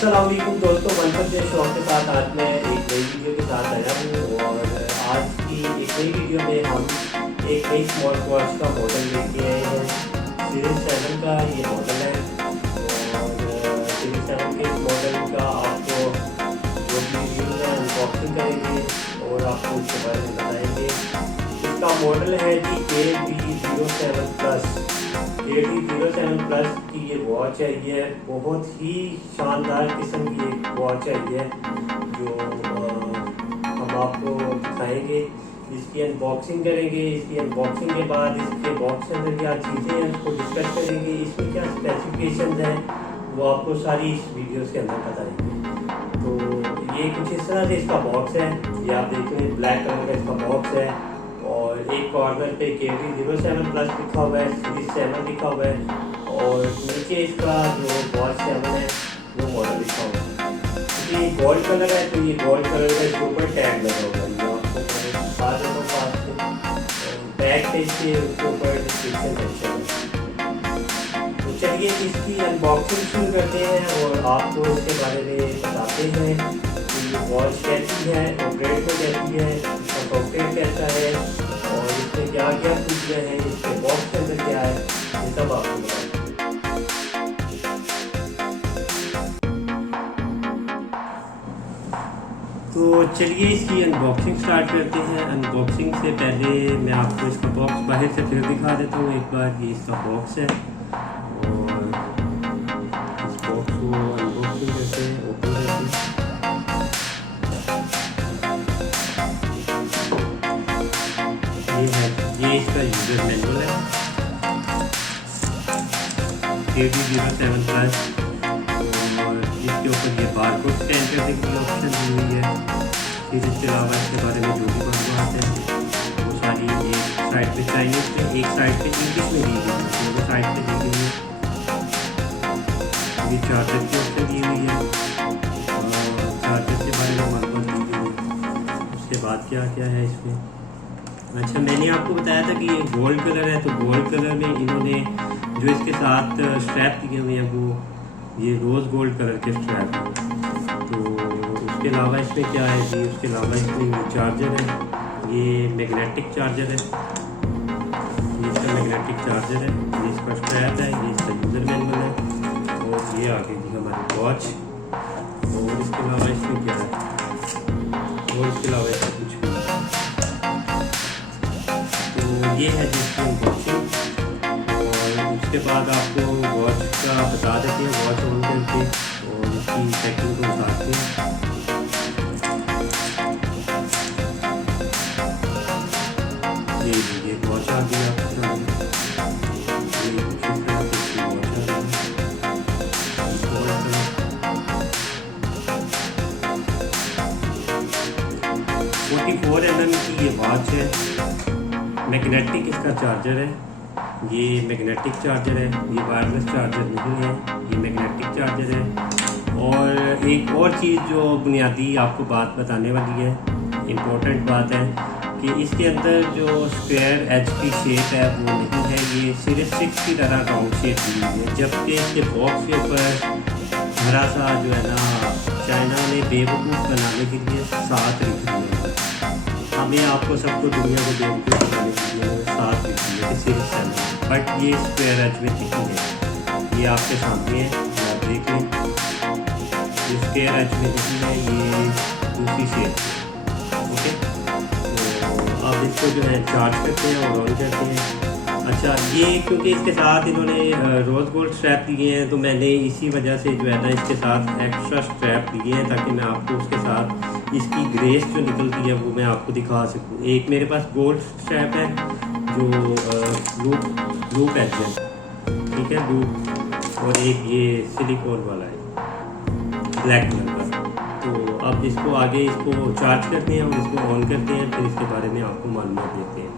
अस्सलाम वालेकुम दोस्तों, मनफर के शौक के साथ आज मैं एक नई वीडियो के साथ आया हूँ। और आज की एक नई वीडियो में हम एक नई स्मार्ट वॉच का मॉडल लेके आए हैं। सीरीज 7 का ये मॉडल है और सीरीज 7 के मॉडल का आपको जो भी रिव्यू है अनबॉक्सिंग करेंगे और आपको उसके बारे में बताएंगे। इसका मॉडल है जी AD07 प्लस की ये वॉच है। ये बहुत ही शानदार किस्म की एक वॉच है ये, जो हम आपको दिखाएंगे। इसकी अनबॉक्सिंग करेंगे। इसकी अनबॉक्सिंग के बाद इसके बॉक्स के अंदर क्या चीज़ें हैं उसको डिस्कस करेंगे। इसमें क्या स्पेसिफिकेशन है वो आपको सारी इस वीडियोस के अंदर बताएंगे। तो ये कुछ इस तरह से इसका बॉक्स है। ये आप देख रहे हैं ब्लैक कलर का इसका बॉक्स है और एक कॉर्नर पे AD07 प्लस लिखा हुआ है, सीरीज 7 लिखा हुआ है और नीचे इसका जो वॉच 7 है वो मॉडल लिखा हुआ है। ये गोल्ड कलर है तो ये गोल्ड कलर का इसके ऊपर टैग लगा हुआ है। ये आपको बता देता हूँ पास से बैक पे इसके ऊपर डिस्क्रिप्शन सेक्शन है। तो चलिए इसकी अनबॉक्सिंग शुरू करते हैं और आपको इसके बारे में बताते हैं कि ये वॉच कैसी है, ऑपरेट में कैसी है, इसका सॉफ्टवेयर कैसा है और इसमें क्या क्या खूबियाँ हैं, इसके बॉक्स के अंदर क्या है, ये सब आपको बताएंगे। तो चलिए इसकी अनबॉक्सिंग स्टार्ट करते हैं। अनबॉक्सिंग से पहले मैं आपको इसका बॉक्स बाहर से फिर दिखा देता हूँ एक बार। ये इसका बॉक्स है और इस बॉक्स को अनबॉक्सिंग करते हैं, ओपन करते हैं। ये इसका यूजर मैनुअल है AD07 प्लस और इसके ऊपर ये बारकोड स्कैन करने की ऑप्शन दी हुई है। फिर इसके अलावा इसके बारे में जो भी मालूमात है वो सारी एक साइड पे चाइनीज में, एक साइड पे इंग्लिश में दी हुई है, दोनों साइड पे दी गई है। ये चार्जर की ऑप्शन दी हुई है और चार्जर के बारे में मालूमात दी गई है। उसके बाद क्या क्या है इसमें। अच्छा, मैंने आपको बताया था कि ये गोल्ड कलर है, तो गोल्ड कलर में इन्होंने जो इसके साथ स्ट्रैप दिए हुए हैं वो ये रोज़ गोल्ड कलर के स्ट्रैप हैं। तो उसके अलावा इसमें क्या है जी, उसके अलावा इसमें चार्जर है, ये मैग्नेटिक चार्जर है, ये इसका मैग्नेटिक चार्जर है, ये इसका स्ट्रैप है, ये इसका यूज़र मैनुअल है और ये आगे जी हमारी वॉच। और इसके अलावा इसमें क्या है और इसके अलावा इसमें कुछ भी नहीं। तो ये है जिसकी अनबॉक्सिंग और उसके बाद आपको वॉच का बता देते हैं, वॉच ऑन करके और इसकी पैकिंग को उतारते हैं। ये वॉच आ गई आपके सामने। ये कुछ इस तरह से इसकी वॉच आ गई। 44 mm की ये वॉच है। मैग्नेटिक इसका चार्जर है, ये मैग्नेटिक चार्जर है, ये वायरलेस चार्जर नहीं है, ये मैग्नेटिक चार्जर है। और एक और चीज़ जो बुनियादी आपको बात बताने वाली है, इम्पोर्टेंट बात है कि इसके अंदर जो स्क्वायर एज की शेप है वो नहीं है, ये सिर्फ 6 की तरह राउंड शेप दी हुई है। जबकि इसके बॉक्स के ऊपर हरा सा जो है ना, चाइना ने बेवकूफ़ बनाने के लिए 7 लिख दिया है। हमें आपको सबको दुनिया को बेवकूफ़ बनाने के लिए 7 लिख दिया है सीरीज 7, बट ये स्क्वायर एज में नहीं है। ये आपके सामने है, आप देख लें, ये स्क्वायर एज में नहीं है, ये दूसरी शेप है। ओके, तो आप इसको जो है चार्ज करते हैं और ऑन करते हैं। अच्छा, ये क्योंकि इसके साथ इन्होंने रोज़ गोल्ड स्ट्रैप दिए हैं तो मैंने इसी वजह से जो है ना इसके साथ एक्स्ट्रा स्ट्रैप दिए हैं ताकि मैं आपको उसके साथ इसकी ग्रेस जो निकलती है वो मैं आपको दिखा सकूँ। एक मेरे पास गोल्ड स्ट्रैप है जो लूप एज है, ठीक है, लूप, और एक ये सिलिकॉन वाला है ब्लैक कलर का। तो अब इसको आगे इसको चार्ज करते हैं और इसको ऑन करते हैं, फिर इसके बारे में आपको मालूमात देते हैं।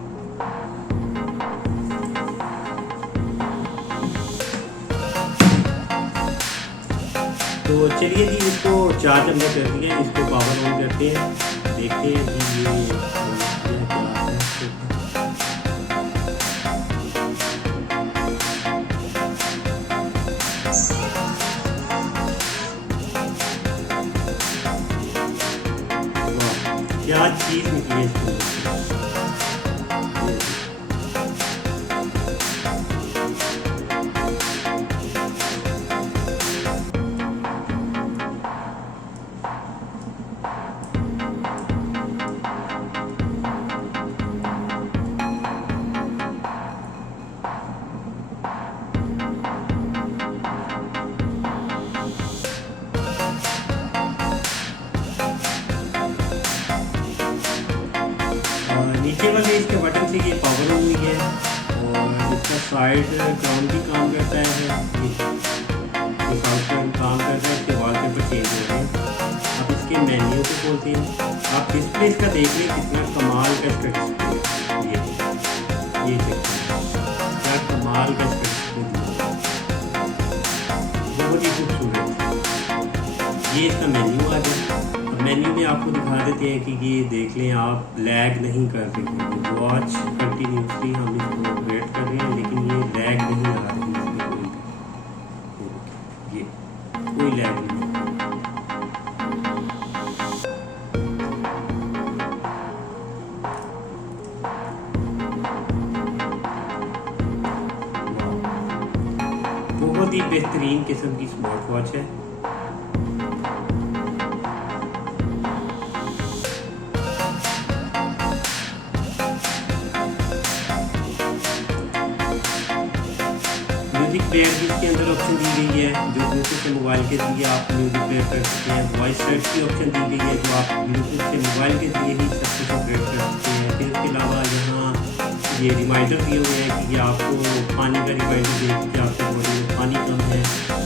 तो चलिए जी, इसको चार्ज हमने कर दिया, इसको पावर ऑन करते हैं, देखते हैं जी ये क्या है। दिखाएं इसके अंदर। नीचे वाले इसके बटन से ये पावर ऑन हुई है और इसका साइड ग्राउंड भी काम करता है, काम कर रहा है, इसके वॉलपेपर चेंज हो रहे हैं। अब इसके मेन्यू को खोलते हैं। आप डिस्प्ले इसका देख लें कितना कमाल का इसका डिस्प्ले, ये देखिए क्या कमाल का इसका डिस्प्ले, बहुत ही खूबसूरत। ये इसका मेन्यू आ गया। मेन्यू में आपको दिखा देते हैं कि ये देख लें आप, लैग नहीं कर रही है वॉच, कंटिन्यूसली हम इसको वेट कर रहे हैं लेकिन ये लैग नहीं आ रही है, ये कोई लैग नहीं। बहुत ही बेहतरीन किस्म की स्मार्ट वॉच है। म्यूजिक प्लेयर की इसके अंदर ऑप्शन दी गई है, जो ब्लूटूथ से मोबाइल के जरिए आप म्यूजिक प्लेयर कर सकते हैं। वॉइस सेट की ऑप्शन दी गई है, जो आप ब्लूटूथ से मोबाइल के जरिए ही सब कुछ ऑपरेट कर सकते हैं। फिर इसके अलावा यहाँ ये रिमाइंडर दिए हुए हैं कि ये आपको पानी का रिमाइंडर दे कि आपके बॉडी में पानी कम है।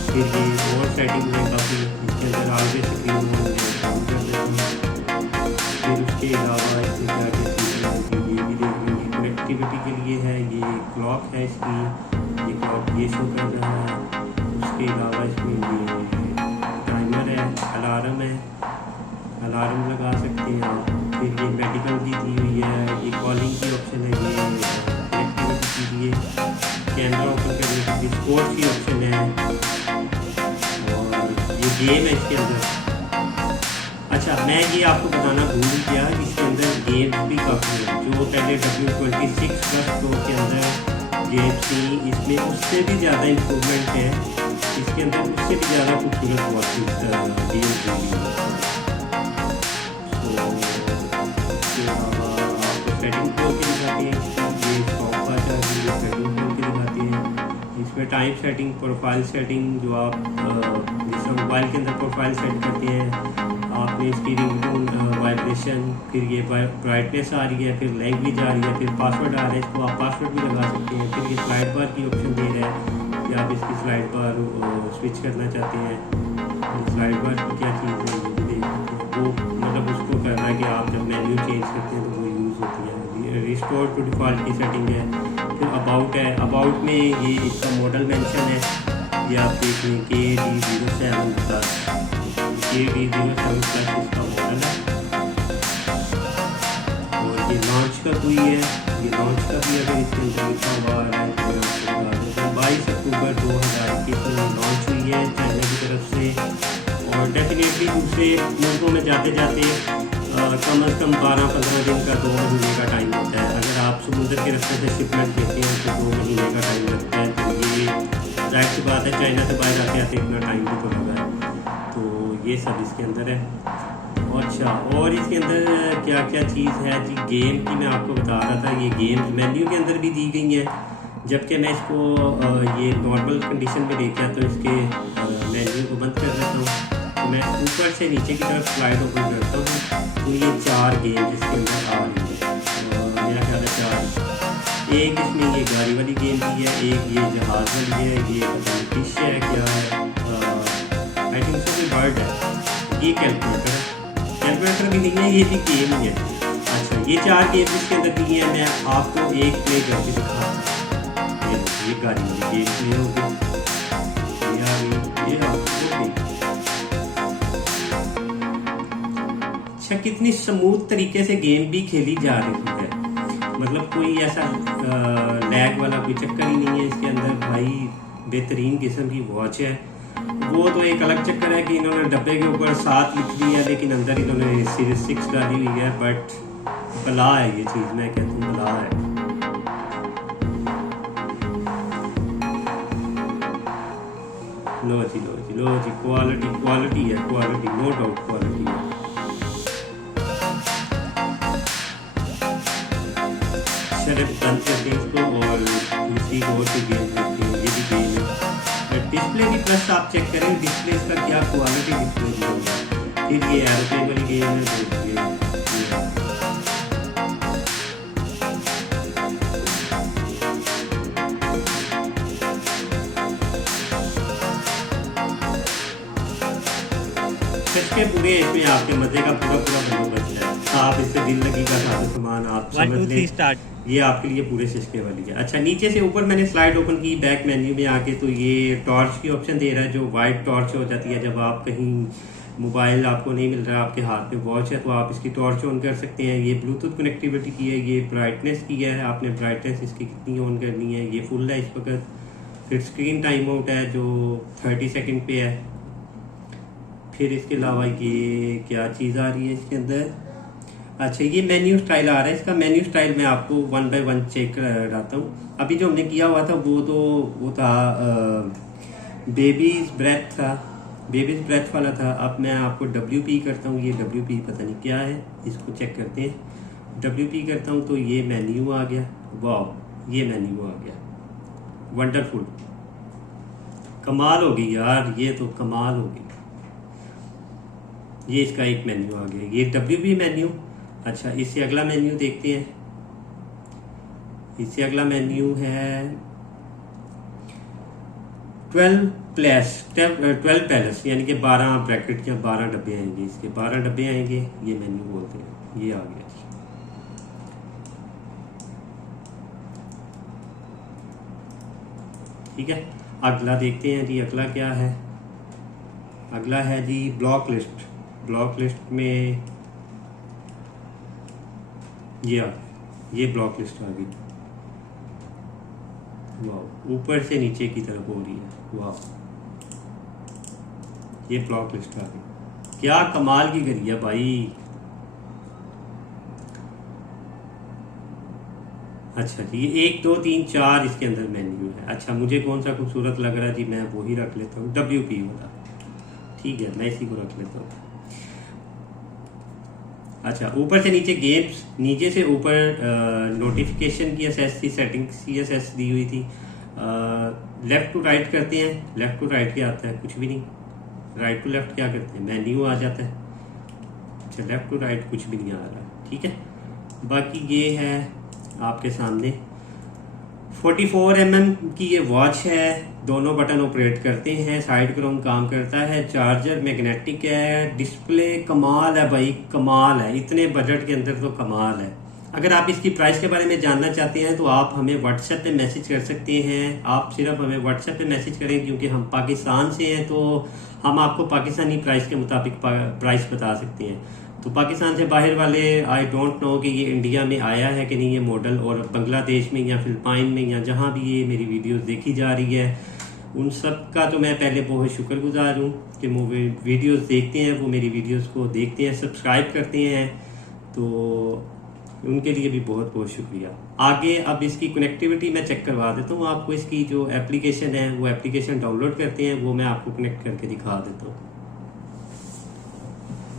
फिर ये और सेटिंग है काफ़ी, इसके अंदर आगे स्क्रीन ऑन कर देते हैं। फिर उसके अलावा इसमें क्या क्या चीज़ें हैं कि ये भी देख लेंगे, कनेक्टिविटी के लिए है, ये क्लॉक है इसकी, ये क्लॉक ये शो कर रहा है। उसके अलावा इसमें ये टाइमर है, अलार्म है, अलार्म लगा सकते हैं आप। फिर ये मेडिकल की दी हुई है, ये कॉलिंग की ऑप्शन है, ये कनेक्टिविटी के लिए कैमरा ओपन करने के लिए स्पोर्ट्स की ऑप्शन है, और ये गेम है इसके अंदर। अच्छा, मैं ये आपको बताना भूल गया, इसके अंदर गेम्स भी काफ़ी हैं, जो पहले W26 प्लस प्रो के अंदर गेम्स थी, इसमें उससे भी ज़्यादा इम्प्रूवमेंट है। इसके अंदर उससे भी ज़्यादा खूबसूरत वॉचेस गेम्स होगी। सेटिंग खोल के दिखाती है, ये सॉफ्ट वाच है, ये सेटिंग खोल के दिखाती है। इसमें टाइम सेटिंग, प्रोफाइल सेटिंग, जो आप जैसे मोबाइल के अंदर प्रोफाइल सेट करते हैं, आपने इसकी रिंगटोन, वाइब्रेशन, फिर ये ब्राइटनेस आ रही है, फिर लैंग्वेज आ रही है, फिर पासवर्ड आ रहा है, इसको आप पासवर्ड भी लगा सकते हैं। फिर ये स्लाइड बार की ऑप्शन दे रहा है कि आप इसकी स्लाइड बार स्विच करना चाहते हैं। स्लाइड बार की क्या चीज़ है ये भी देख सकते हैं, वो मतलब उसको कर रहा है कि आप जब मेन्यू चेंज करते हैं तो वो यूज़ होती है। रिस्टोर टू डिफ़ॉल्ट की सेटिंग है। फिर अबाउट है, अबाउट में ये इसका मॉडल मेंशन है, ये आप देख लें KD07 प्लस, KD07 प्लस इसका मॉडल है। और ये लॉन्च का कोई है, ये लॉन्च का भी अगर इसके अंदर लिखा हुआ है तो 22 अक्टूबर 2021 में लॉन्च हुई है चाइना की तरफ से। और डेफिनेटली दूसरे मुल्कों में जाते जाते कम से कम 12-15 दिन का, 2 महीने का टाइम होता है। अगर आप समुद्र के रास्ते से शिपमेंट लेते हैं तो 2 महीने का टाइम लगता है। तो ये जाहिर सी बात है, चाइना से बाहर जाते आते इतना टाइम भी तो लगा है। तो ये सब इसके अंदर है। अच्छा, और इसके अंदर क्या क्या चीज़ है जी, गेम की मैं आपको बता रहा था, ये गेम मेन्यू के अंदर भी दी गई है। जबकि मैं इसको ये नॉर्मल कंडीशन में लेके आता हूँ, इसके मेन्यू को बंद कर देता हूँ, तो मैं ऊपर से नीचे की तरफ स्लाइड ओपन करता हूँ, तो ये 4 गेम जिसके अंदर आ रही है, मेरा ख्याल है 4। एक इसमें ये गाड़ी वाली गेम भी है, एक ये जहाज़ वाली है, ये फिश है, क्या है, आई थिंक सो ये बर्ड है, ये कैलकुलेटर है, कैलकुलेटर भी नहीं है, ये भी गेम ही है। अच्छा, ये 4 गेम इसके अंदर दी हैं, मैं आपको एक प्ले करके दिखाता हूँ। ये गाड़ी वाली गेम प्ले हो गई, ये आ गई, ये आ गई। अच्छा, कितनी स्मूथ तरीके से गेम भी खेली जा रही है, मतलब कोई ऐसा लैग वाला कोई चक्कर ही नहीं है इसके अंदर। भाई बेहतरीन किस्म की वॉच है। वो तो एक अलग चक्कर है कि इन्होंने डब्बे के ऊपर 7 लिख दिया, लेकिन अंदर इन्होंने सीरीज 6 डाली हुई है, बट बला है ये चीज़, मैं कहता हूँ बला है। लो जी लो जी लो जी, क्वालिटी क्वालिटी है, क्वालिटी नो डाउट क्वालिटी है। चलिए बंद करते हैं इसको और दूसरी और भी गेम देखते हैं। ये भी गेम है, डिस्प्ले भी प्लस आप चेक करें डिस्प्ले इसका क्या क्वालिटी डिस्प्ले की होगा। फिर ये एरोप्लेन वाली गेम है, के पूरे इसमें आपके मजे का पूरा पूरा बंदोबस्त है। आप इससे दिल लगेगा सारा सामान आप समझ लें, स्टार्ट ये आपके लिए पूरे सिस्के वाली है। अच्छा नीचे से ऊपर मैंने स्लाइड ओपन की बैक मेन्यू में आके, तो ये टॉर्च की ऑप्शन दे रहा है, जो वाइट टॉर्च हो जाती है जब आप कहीं मोबाइल आपको नहीं मिल रहा, आपके हाथ में वॉच है तो आप इसकी टॉर्च ऑन कर सकते हैं। ये ब्लूटूथ कनेक्टिविटी की है, ये ब्राइटनेस की है, आपने ब्राइटनेस इसकी कितनी ऑन करनी है, ये फुल है इस वक्त। फिर स्क्रीन टाइम आउट है जो 30 सेकेंड पे है। फिर इसके अलावा ये क्या चीज़ आ रही है इसके अंदर, अच्छा ये मेन्यू स्टाइल आ रहा है। इसका मेन्यू स्टाइल मैं आपको 1 बाय 1 चेक कराता हूँ। अभी जो हमने किया हुआ था वो था बेबीज ब्रेथ था, बेबीज ब्रेथ वाला था। अब मैं आपको WP करता हूँ, ये WP पता नहीं क्या है, इसको चेक करते हैं। WP करता हूँ तो ये मेन्यू आ गया, वाह ये मेन्यू आ गया, वंडरफुल, कमाल होगी यार, ये तो कमाल होगी। ये इसका एक मेन्यू आ गया, ये WP मेन्यू। अच्छा इससे अगला मेन्यू देखते हैं, इससे अगला मेन्यू है 12 पैलेस, यानी कि 12 ब्रैकेट या 12 डब्बे आएंगे, इसके 12 डब्बे आएंगे, ये मेन्यू बोलते हैं। ये आ गया जी, ठीक है। अगला देखते हैं जी, अगला क्या है, अगला है जी ब्लॉक लिस्ट। ब्लॉक लिस्ट में ये ब्लॉक लिस्ट आ गई, वाह ऊपर से नीचे की तरफ हो रही है, वाह ये ब्लॉक लिस्ट आ गई, क्या कमाल की करी है भाई। अच्छा जी ये 1 2 3 4 इसके अंदर मेन्यू है। अच्छा मुझे कौन सा खूबसूरत लग रहा है जी, मैं वो ही रख लेता हूँ, WP वाला, ठीक है मैं इसी को रख लेता हूँ। अच्छा ऊपर से नीचे गेम्स, नीचे से ऊपर नोटिफिकेशन की एसएस थी, सेटिंग CSS दी हुई थी। लेफ्ट टू राइट करते हैं, लेफ्ट टू राइट क्या आता है, कुछ भी नहीं। राइट टू लेफ्ट क्या करते हैं, मेन्यू आ जाता है। अच्छा लेफ्ट टू राइट कुछ भी नहीं आ रहा, ठीक है। बाकी ये है आपके सामने 44 mm की ये वॉच है, दोनों बटन ऑपरेट करते हैं, साइड क्रोम काम करता है, चार्जर मैग्नेटिक है, डिस्प्ले कमाल है भाई, कमाल है, इतने बजट के अंदर तो कमाल है। अगर आप इसकी प्राइस के बारे में जानना चाहते हैं तो आप हमें व्हाट्सएप पे मैसेज कर सकते हैं। आप सिर्फ हमें व्हाट्सएप पे मैसेज करें, क्योंकि हम पाकिस्तान से हैं तो हम आपको पाकिस्तानी प्राइस के मुताबिक प्राइस बता सकते हैं। तो पाकिस्तान से बाहर वाले आई डोंट नो कि ये इंडिया में आया है कि नहीं ये मॉडल, और बांग्लादेश में या फिलिपाइन में या जहाँ भी ये मेरी वीडियोस देखी जा रही है, उन सब का तो मैं पहले बहुत शुक्रगुजार हूँ कि वो वीडियोस देखते हैं, वो मेरी वीडियोस को देखते हैं, सब्सक्राइब करते हैं, तो उनके लिए भी बहुत बहुत शुक्रिया। आगे अब इसकी कनेक्टिविटी मैं चेक करवा देता हूँ आपको। इसकी जो एप्लीकेशन है वो एप्लीकेशन डाउनलोड करते हैं, वो मैं आपको कनेक्ट करके दिखा देता हूँ।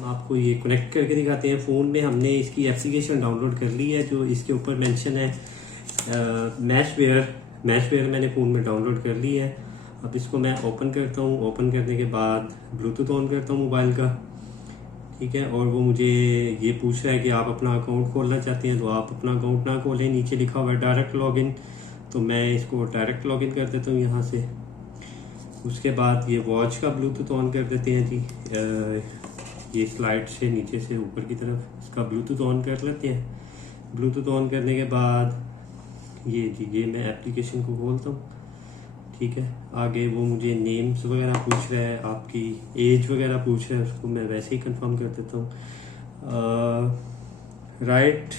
आपको ये कनेक्ट करके दिखाते हैं। फ़ोन में हमने इसकी एप्लीकेशन डाउनलोड कर ली है, जो इसके ऊपर मेंशन है मैशवेयर मैंने फ़ोन में डाउनलोड कर ली है। अब इसको मैं ओपन करता हूँ, ओपन करने के बाद ब्लूटूथ ऑन करता हूँ मोबाइल का, ठीक है। और वो मुझे ये पूछ रहा है कि आप अपना अकाउंट खोलना चाहते हैं, तो आप अपना अकाउंट ना खोलें, नीचे लिखा हुआ है डायरेक्ट लॉगिन, तो मैं इसको डायरेक्ट लॉगिन कर देता हूँ यहाँ से। उसके बाद ये वॉच का ब्लूटूथ ऑन कर देते हैं जी, ये स्लाइड से नीचे से ऊपर की तरफ इसका ब्लूटूथ ऑन कर लेते हैं। ब्लूटूथ ऑन करने के बाद ये मैं एप्लीकेशन को खोलता हूँ, ठीक है। आगे वो मुझे नेम्स वगैरह पूछ रहा है, आपकी एज वगैरह पूछ रहा है, उसको मैं वैसे ही कंफर्म कर देता हूँ। राइट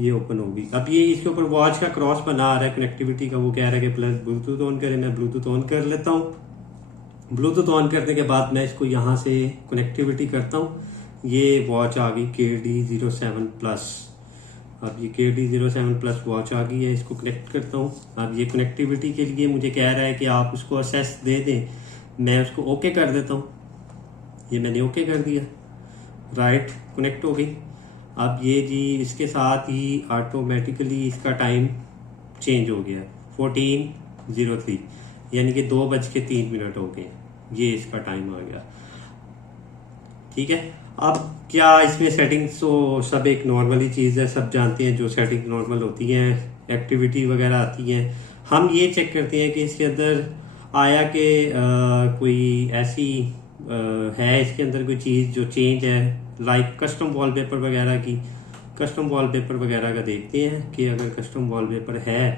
ये ओपन होगी। अब ये इसके ऊपर वॉच का क्रॉस बना आ रहा है कनेक्टिविटी का, वो कह रहा है कि प्लस ब्लूटूथ ऑन करें, मैं ब्लूटूथ ऑन कर लेता हूँ। ब्लूटूथ ऑन करने के बाद मैं इसको यहाँ से कनेक्टिविटी करता हूँ। ये वॉच आ गई KD07 प्लस, अब ये KD07+ वॉच आ गई है, इसको कनेक्ट करता हूँ। अब ये कनेक्टिविटी के लिए मुझे कह रहा है कि आप उसको असेस दे दें, मैं उसको ओके कर देता हूँ। ये मैंने ओके कर दिया, राइट, कनेक्ट हो गई। अब ये जी इसके साथ ही ऑटोमेटिकली इसका टाइम चेंज हो गया, 14:03, यानी कि 2:03 हो गए, ये इसका टाइम आ गया। ठीक है, अब क्या इसमें सेटिंग्स तो सब एक नॉर्मली चीज़ है, सब जानते हैं जो सेटिंग नॉर्मल होती हैं, एक्टिविटी वगैरह आती हैं। हम ये चेक करते हैं कि इसके अंदर आया कि कोई ऐसी है इसके अंदर कोई चीज़ जो चेंज है, लाइक कस्टम वॉलपेपर वगैरह की। कस्टम वॉलपेपर वगैरह का देखते हैं कि अगर कस्टम वॉलपेपर है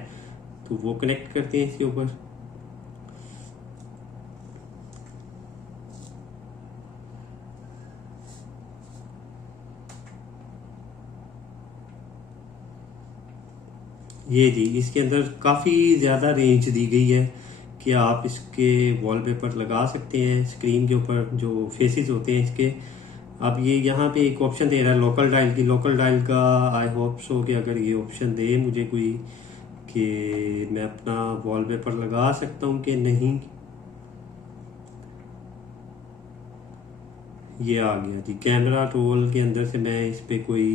तो वो कनेक्ट करते हैं इसके ऊपर। ये जी इसके अंदर काफ़ी ज़्यादा रेंज दी गई है कि आप इसके वॉलपेपर लगा सकते हैं स्क्रीन के ऊपर, जो फेसेस होते हैं इसके। अब ये यहाँ पे एक ऑप्शन दे रहा है लोकल डायल की। लोकल डायल का आई होप सो कि अगर ये ऑप्शन दे मुझे कोई कि मैं अपना वॉलपेपर लगा सकता हूँ कि नहीं। ये आ गया जी, कैमरा रोल के अंदर से मैं इस पे कोई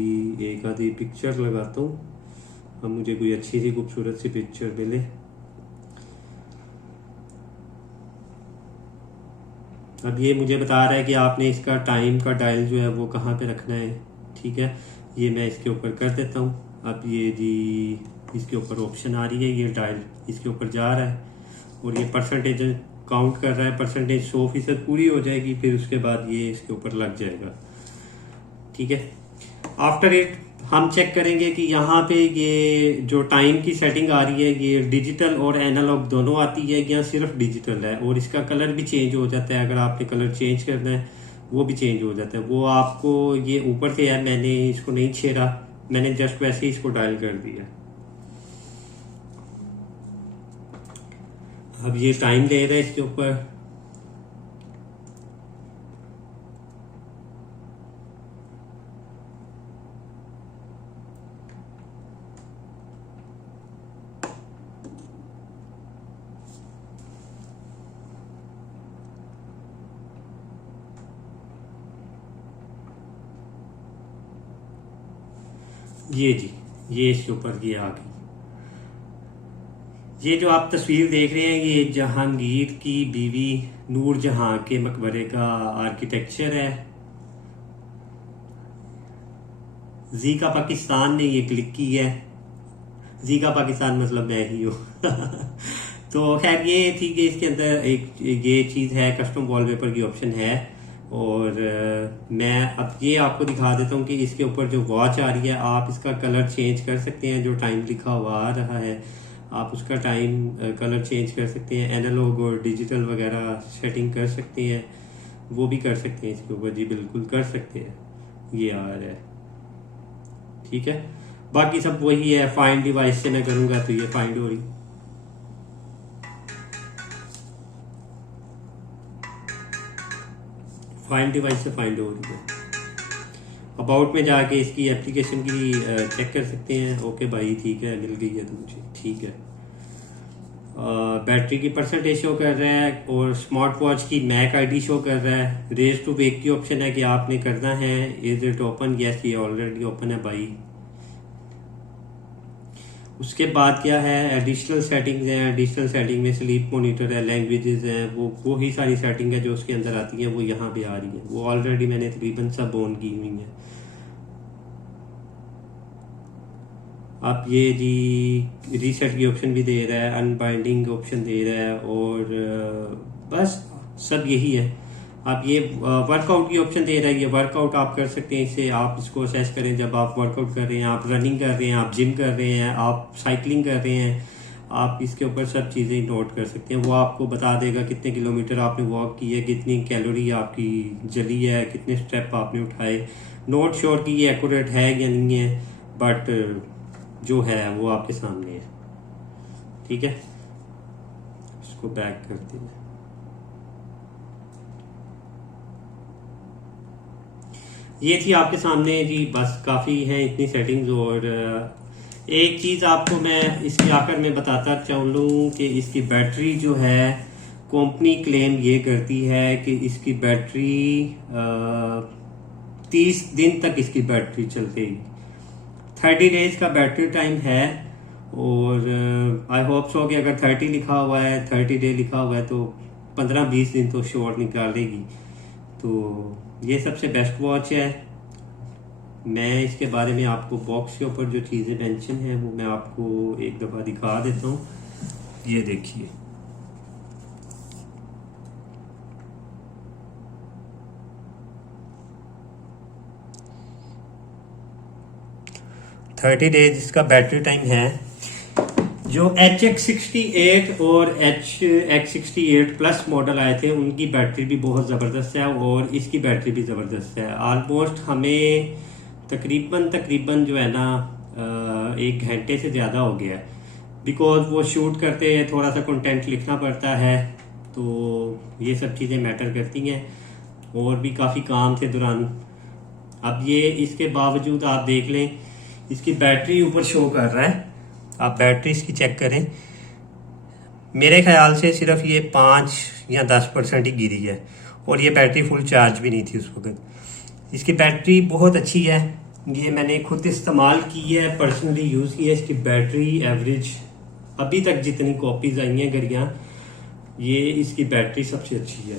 एक आधी पिक्चर लगाता हूँ। अब मुझे कोई अच्छी सी खूबसूरत सी पिक्चर मिले। अब ये मुझे बता रहा है कि आपने इसका टाइम का डायल जो है वो कहाँ पे रखना है। ठीक है, ये मैं इसके ऊपर कर देता हूँ। अब ये जी इसके ऊपर ऑप्शन आ रही है, ये डायल इसके ऊपर जा रहा है और ये परसेंटेज काउंट कर रहा है। परसेंटेज 100% पूरी हो जाएगी, फिर उसके बाद ये इसके ऊपर लग जाएगा। ठीक है, आफ्टर इट हम चेक करेंगे कि यहाँ पे ये जो टाइम की सेटिंग आ रही है ये डिजिटल और एनालॉग दोनों आती है या सिर्फ डिजिटल है, और इसका कलर भी चेंज हो जाता है। अगर आपने कलर चेंज करना है वो भी चेंज हो जाता है। वो आपको ये ऊपर से है, मैंने इसको नहीं छेड़ा, मैंने जस्ट वैसे ही इसको डायल कर दिया। अब ये टाइम ले रहा है इसके ऊपर। ये जी ये इसके ऊपर ये आ गई। ये जो आप तस्वीर देख रहे हैं ये जहांगीर की बीवी नूर जहां के मकबरे का आर्किटेक्चर है। जी का पाकिस्तान ने ये क्लिक की है। जी का पाकिस्तान मतलब मैं ही हूँ। तो खैर ये थी कि इसके अंदर एक ये चीज़ है, कस्टम वॉलपेपर की ऑप्शन है। और मैं अब ये आपको दिखा देता हूँ कि इसके ऊपर जो वॉच आ रही है आप इसका कलर चेंज कर सकते हैं। जो टाइम लिखा हुआ आ रहा है आप उसका टाइम कलर चेंज कर सकते हैं, एनालॉग और डिजिटल वगैरह सेटिंग कर सकते हैं, वो भी कर सकते हैं इसके ऊपर। जी बिल्कुल कर सकते हैं, ये आ रहा है। ठीक है, बाकी सब वही है। फाइंड डिवाइस से मैं करूँगा तो ये फाइंड हो रही, फाइंड डिवाइस से फाइंड हो रही है। अबाउट में जाके इसकी एप्लीकेशन की चेक कर सकते हैं। ओके भाई ठीक है, मिल गई है तो मुझे ठीक है। बैटरी की परसेंटेज शो कर रहा है और स्मार्ट वॉच की मैक आईडी शो कर रहा है। रेज टू वेक की ऑप्शन है कि आपने करना है। Is it open? यस, ये ऑलरेडी ओपन है भाई। उसके बाद क्या है, एडिशनल सेटिंग्स हैं। एडिशनल सेटिंग में स्लीप मॉनिटर है, लैंग्वेजेस हैं, वो ही सारी सेटिंग है जो उसके अंदर आती है वो यहाँ पे आ रही है। वो ऑलरेडी मैंने तकरीबन सब ऑन की हुई है। आप ये जी रीसेट की ऑप्शन भी दे रहा है, अनबाइंडिंग ऑप्शन दे रहा है, और बस सब यही है। आप ये वर्कआउट की ऑप्शन दे रहा है, ये वर्कआउट आप कर सकते हैं इससे। आप इसको असेस करें जब आप वर्कआउट कर रहे हैं, आप रनिंग कर रहे हैं, आप जिम कर रहे हैं, आप साइकिलिंग कर रहे हैं, आप इसके ऊपर सब चीज़ें नोट कर सकते हैं। वो आपको बता देगा कितने किलोमीटर आपने वॉक की है, कितनी कैलोरी आपकी जली है, कितने स्टेप आपने उठाए। नॉट श्योर कि ये एक्यूरेट है या नहीं है, बट जो है वो आपके सामने है। ठीक है, इसको बैक करते हैं। ये थी आपके सामने जी, बस काफ़ी हैं इतनी सेटिंग्स। और एक चीज़ आपको मैं इसके आकर में बताता चलूँ कि इसकी बैटरी जो है, कंपनी क्लेम ये करती है कि इसकी बैटरी 30 दिन तक इसकी बैटरी चलती, 30 डेज का बैटरी टाइम है। और आई होप सो कि अगर 30 लिखा हुआ है, 30 डे लिखा हुआ है, तो 15-20 दिन तो श्योर निकालेगी। तो ये सबसे बेस्ट वॉच है। मैं इसके बारे में आपको बॉक्स के ऊपर जो चीज़ें मेंशन हैं वो मैं आपको एक दफ़ा दिखा देता हूँ। ये देखिए, थर्टी डेज इसका बैटरी टाइम है। जो HX68 और HX68 प्लस मॉडल आए थे उनकी बैटरी भी बहुत ज़बरदस्त है और इसकी बैटरी भी ज़बरदस्त है। ऑलमोस्ट हमें तकरीबन जो है ना 1 घंटे से ज़्यादा हो गया है, बिकॉज वो शूट करते हैं, थोड़ा सा कंटेंट लिखना पड़ता है, तो ये सब चीज़ें मैटर करती हैं। और भी काफ़ी काम थे दौरान। अब ये इसके बावजूद आप देख लें, इसकी बैटरी ऊपर शो कर रहा है, आप बैटरी इसकी चेक करें। मेरे ख्याल से सिर्फ ये 5 या 10% ही गिरी है और ये बैटरी फुल चार्ज भी नहीं थी उस वक्त। इसकी बैटरी बहुत अच्छी है, ये मैंने खुद इस्तेमाल की है, पर्सनली यूज़ की है। इसकी बैटरी एवरेज अभी तक जितनी कॉपीज आई हैं घड़ियाँ, ये इसकी बैटरी सबसे अच्छी है।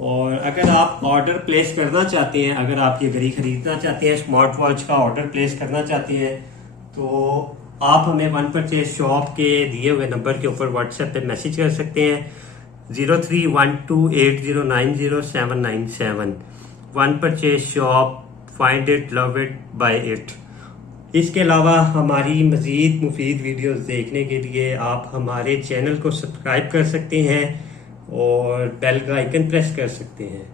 और अगर आप ऑर्डर प्लेस करना चाहते हैं, अगर आप ये घड़ी खरीदना चाहते हैं, स्मार्ट वॉच का ऑर्डर प्लेस करना चाहते हैं, तो आप हमें वन परचेज शॉप के दिए हुए नंबर के ऊपर व्हाट्सएप पे मैसेज कर सकते हैं 031280907997। One purchase shop, find it, love it, buy it. इसके अलावा हमारी मज़ीद मुफीद वीडियोस देखने के लिए आप हमारे चैनल को सब्सक्राइब कर सकते हैं और बेल का आइकन प्रेस कर सकते हैं।